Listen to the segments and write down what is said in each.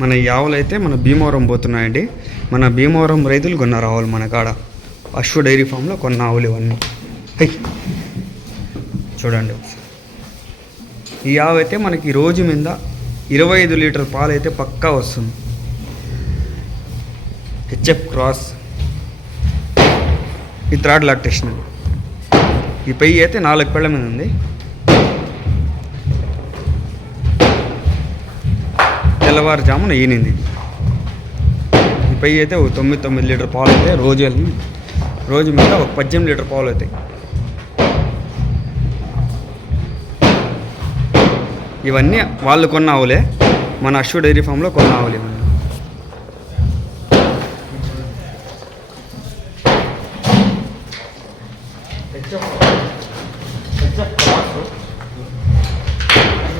మన ఈ ఆవులు అయితే మన భీమవరం పోతున్నాయండి. మన భీమవరం రైతులు కొన్నారు ఆవులు మన కాడ. అశ్వ డైరీ ఫామ్లో కొన్న ఆవులు ఇవన్నీ. హై. చూడండి ఈ ఆవు అయితే మనకి రోజు మీద ఇరవై ఐదు లీటర్ పాలు అయితే పక్కా వస్తుంది. HF cross. ఈ థర్డ్ లాక్టేషన్. ఈ పెయ్యి అయితే నాలుగు పెళ్ళ మీద ఉంది. తెల్లవారుజామున ఈనింది. ఈ పెయ్యి అయితే ఒక తొమ్మిది తొమ్మిది లీటర్ పాలు అయితే రోజు వెళ్ళి రోజు మీద ఒక పద్దెనిమిది లీటర్ పాలు అవుతాయి ఇవన్నీ వాళ్ళు కొన్న ఆవులే మన అశ్వ డైరీ ఫామ్లో కొన్న ఆవులు ఇవన్నీ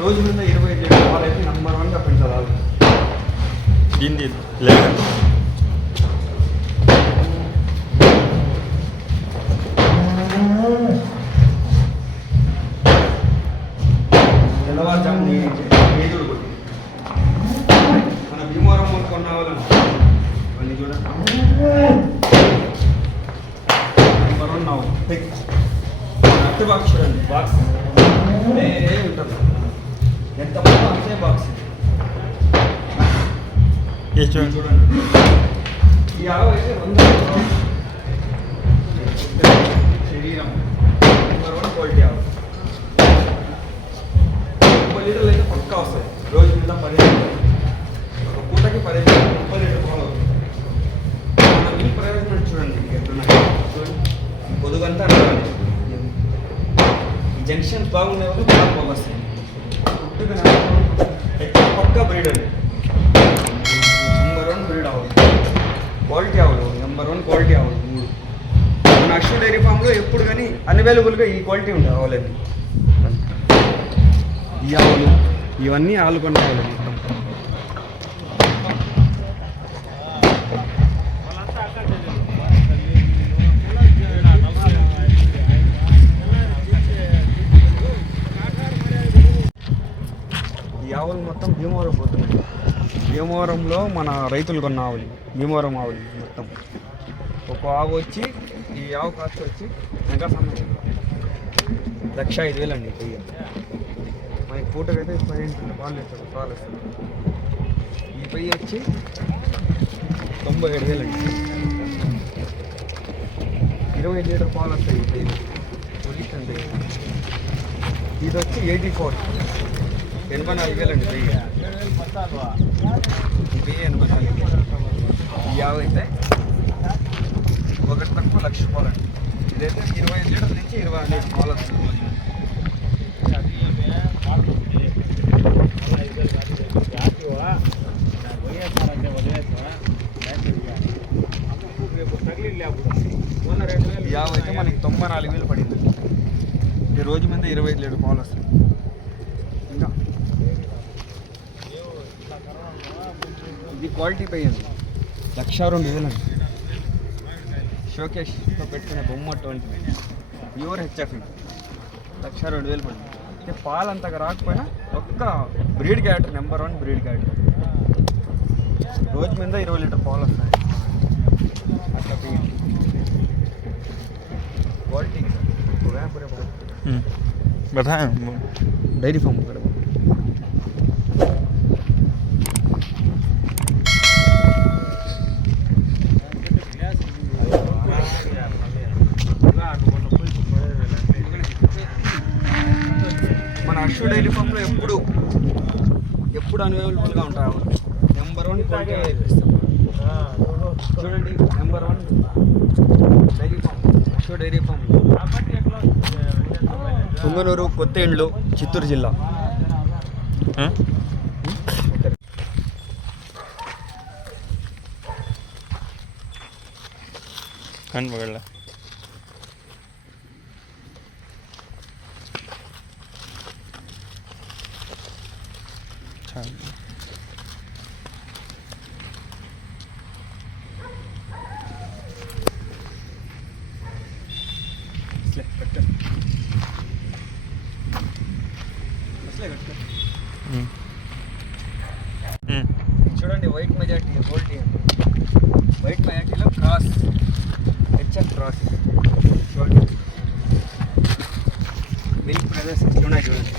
రోజు మీద నావు అట్టి బాక్స్ చూడండి బాక్స్ ఏ చూడండి ఈ శరీరం నెంబర్ వన్ క్వాలిటీ ఆవు ముప్పై లీటర్లు అయితే పక్కా వస్తాయి రోజు మీద పదిహేను ఒక పూటకి పదిహేను ముప్పై లీటర్ పాలు ప్రయోజనం చూడండి ఎట్లున్నాయి పొదుగంతా ఈ జంక్షన్స్ బాగున్నాయి వాళ్ళు బాగా వస్తాయి పుట్టుక పక్కా బ్రీడ్ అండి నెంబర్ వన్ బ్రీడ్ ఆవులు క్వాలిటీ ఆవులు నెంబర్ వన్ క్వాలిటీ ఆవులు మూడు మన అశ్వ ఎప్పుడు కానీ అవైలబుల్గా ఈ క్వాలిటీ ఉంటాయి ఆవులన్నీ ఈ ఆవులు ఇవన్నీ ఆవులు కొన్న ఆవులు మొత్తం ఈ ఆవులు మొత్తం భీమవరం పోతున్నాయి. భీమవరంలో మన రైతులు కొన్న ఆవులు భీమవరం ఆవులు మొత్తం. ఒక ఆవు వచ్చి ఈ ఆవు కాస్ట్ వచ్చి ఇంకా లక్ష ఐదు వేలు అండి పెయ్య మనకి పూటకైతే పదిహేను కిలో పాలు ఇస్తారు పాలు వస్తుంది ఈ పొయ్యి వచ్చి తొంభై ఏడు వేలు అండి. ఇరవై లీటర్ పాలు వస్తాయి ఈ పొయ్యి పొజిషన్ ఇది వచ్చి ఎయిటీ ఫోర్. ఎనభై నాలుగు వేలు అండి పొయ్యి ఈ ఎనభై నాలుగు వేలు. ఈ ఆవు అయితే ఒకటి తక్కువ లక్ష రూపాయలు అండి ఇదైతే ఇరవై ఐదు లీటర్ల నుంచి ఇరవై ఐదు లీటర్ పాలు వస్తుంది రోజు. యాభై అయితే మనకి తొంభై నాలుగు వేలు పడింది. ఈ రోజు మీద ఇరవై ఐదు లీటర్ పాలు వస్తుంది ఇంకా. ఇది క్వాలిటీ పై లక్ష రెండు వేలు అండి. షోకేష్లో పెట్టుకునే బొమ్మ అటువంటి ప్యూర్ హెచ్ఎఫ్ లక్ష రెండు వేలు పడింది అంటే పాలు అంతగా రాకపోయినా ఒక్క breed character number one breed character రోజు మీద ఇరవై లీటర్ పాలు వస్తాయి అట్లా తీయండి క్వాలిటీ हम्म, बताएं డైరీ ఫామ్ ఇక్కడ మన డైరీ ఫామ్లో ఎప్పుడు ఎప్పుడు అవైలబుల్గా ఉంటారు నెంబర్ వన్ క్వాలిటీ చూడండి number one dairy farm Ashwa dairy farm Punganur కొత్త ఇండ్లు చిత్తూరు జిల్లా. हाँ? अच्छा ఇట్లే, కట్టు. ఇట్లే కట్టు. हम्म हम्म చూడండి వైట్ మెజార్టీ గోల్డ్ వైట్ మెజార్టీలో క్రాస్ హెచ్ఎఫ్ క్రాస్ చూడండి మిల్క్ ప్రైజెస్ ఉన్నాయి చూడండి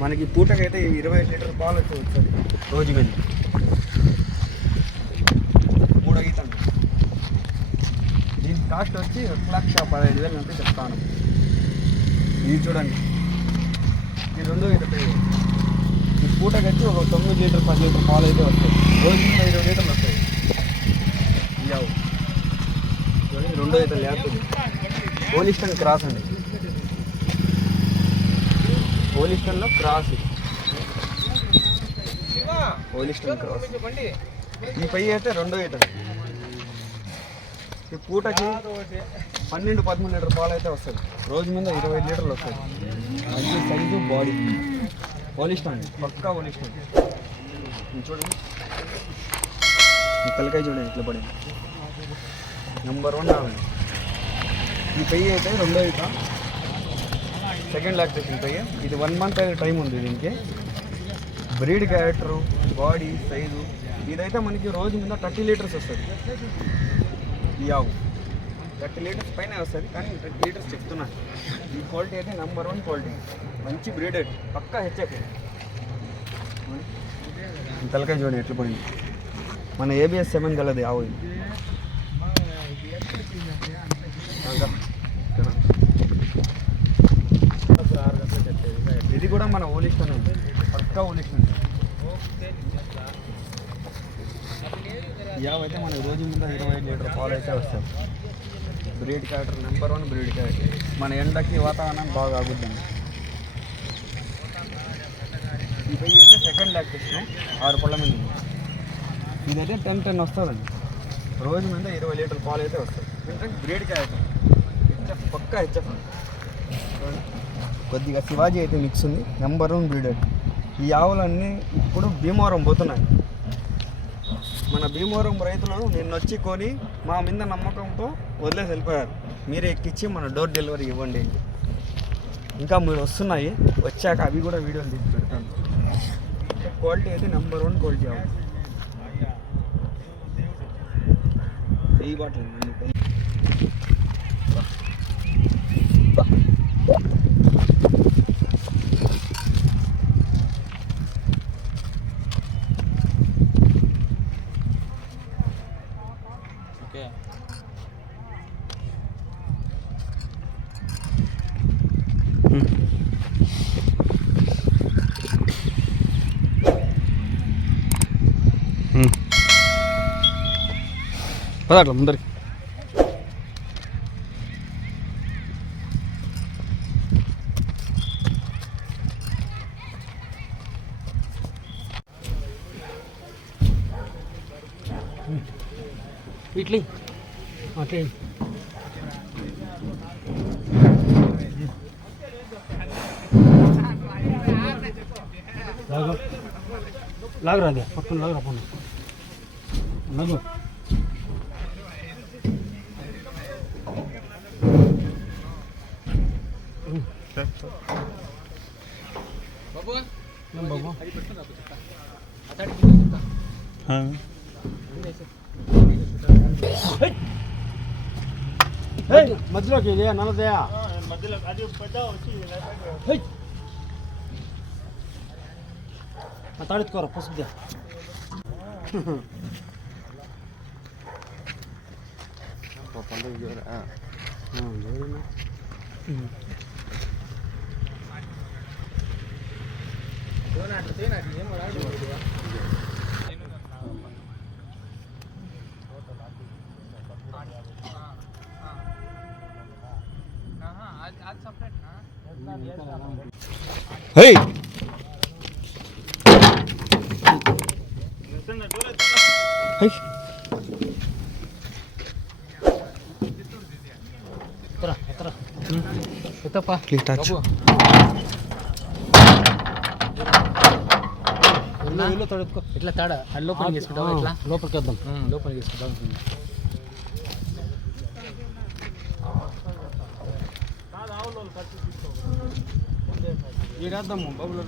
మనకి పూటకైతే ఇరవై లీటర్ పాలు వచ్చి వస్తుంది రోజు వెళ్ళి మూడో గీతం దీని కాస్ట్ వచ్చి ఒక లక్ష పదహైదు వేలు అంటే చెప్తాను. ఇది చూడండి. ఈ రెండో గీత పేరు. ఈ పూటకైతే ఒక తొమ్మిది లీటర్ పది లీటర్ పాలు అయితే వస్తాయి. రోజు ఇరవై లీటర్లు వస్తాయి. ఇవ్వవు ఆవు. చూడండి రెండో గీత లేస్తుంది క్రాస్ అండి పోలిస్టన్లో క్రాస్. పోలిస్టన్ క్రాస్. ఈ పై అయితే రెండో ఈట ఈ పూటకి పన్నెండు పదమూడు లీటర్ పాలు అయితే వస్తుంది రోజు మీద ఇరవై లీటర్లు వస్తుంది మంచి సైజు బాడీ పోలిస్టన్ పక్కా పోలిస్టన్ చూడండి. తలకాయ చూడండి ఇట్లా పడింది. నెంబర్ వన్ ఆవిడ. ఈ పెయ్యి అయితే రెండో ఈట సెకండ్ లాక్టేషన్ పెయ్యి ఇది వన్ మంత్ అయితే టైం ఉంది దీనికి. బ్రీడ్ క్యారెక్టరు బాడీ సైజు ఇదైతే మనకి రోజు మీద థర్టీ లీటర్స్ వస్తుంది. ఈ ఆవు. థర్టీ లీటర్స్ పైన వస్తుంది కానీ థర్టీ లీటర్స్ చెప్తున్నాను ఈ క్వాలిటీ అయితే నెంబర్ వన్ క్వాలిటీ మంచి బ్రీడెడ్ పక్కా హెచ్ఎఫ్. తలకాయ చూడండి ఎట్లా పడింది మన ఏబిఎస్ సెవెన్ గలది ఆవు ఇది ఇంకా. ఇది కూడా ఉంది పక్కా ఓలిస్టన్ యావైతే అయితే మనకి రోజు మీద ఇరవై లీటర్ పాలు అయితే వస్తాయి. Breed character number one breed character మన ఎండకి వాతావరణం బాగా ఆగుద్దండి ఇవి అయితే సెకండ్ లాక్టేషన్ ఆరు పళ్ళ మీద ఇదైతే టెన్ టెన్ వస్తుందండి. రోజు మీద ఇరవై లీటర్ పాలు అయితే వస్తుంది ఎందుకంటే బ్రీడ్ క్యారెక్టర్ హెచ్ఎఫ్ పక్కా హెచ్ఎఫ్. కొద్దిగా శివాజీ అయితే మిక్స్ ఉంది. నెంబర్ వన్ బ్రీడర్ ఈ ఆవులన్నీ ఇప్పుడు భీమవరం పోతున్నాయి. మన భీమవరం రైతులు నిన్న వచ్చి కొని మా మీద నమ్మకంతో వదిలేసి వెళ్ళిపోయారు. మీరే ఎక్కించి మన డోర్ డెలివరీ ఇవ్వండి. ఇంకా మీరు వస్తున్నాయి. వచ్చాక అవి కూడా వీడియోలు తీసి పెడతాను. క్వాలిటీ అయితే నెంబర్ వన్ క్వాలిటీ ఆవు. ఈ bottle పదట్ల ముందరికి ఇడ్లీ అట్లే లాగు లాగురా అదే పక్కన లాగురా పన్ను లాగు Sir ಹಾಂ ಮಧ್ಯలోకి ಇದೆಯಾ ನನ್ನದೆಯಾ ಮಾತಾಡಿದ್ಕೋರ ಪುಸ್ತಕ ಹ್ಞೂ Hey! Hey! Hmm. itu apa? ఇట్లా తాడ? లోపలికి తీసుకుంటావా ఇట్లా? లోపలికి వద్దాం. లోపలికి ఈడేద్దాము బాబులో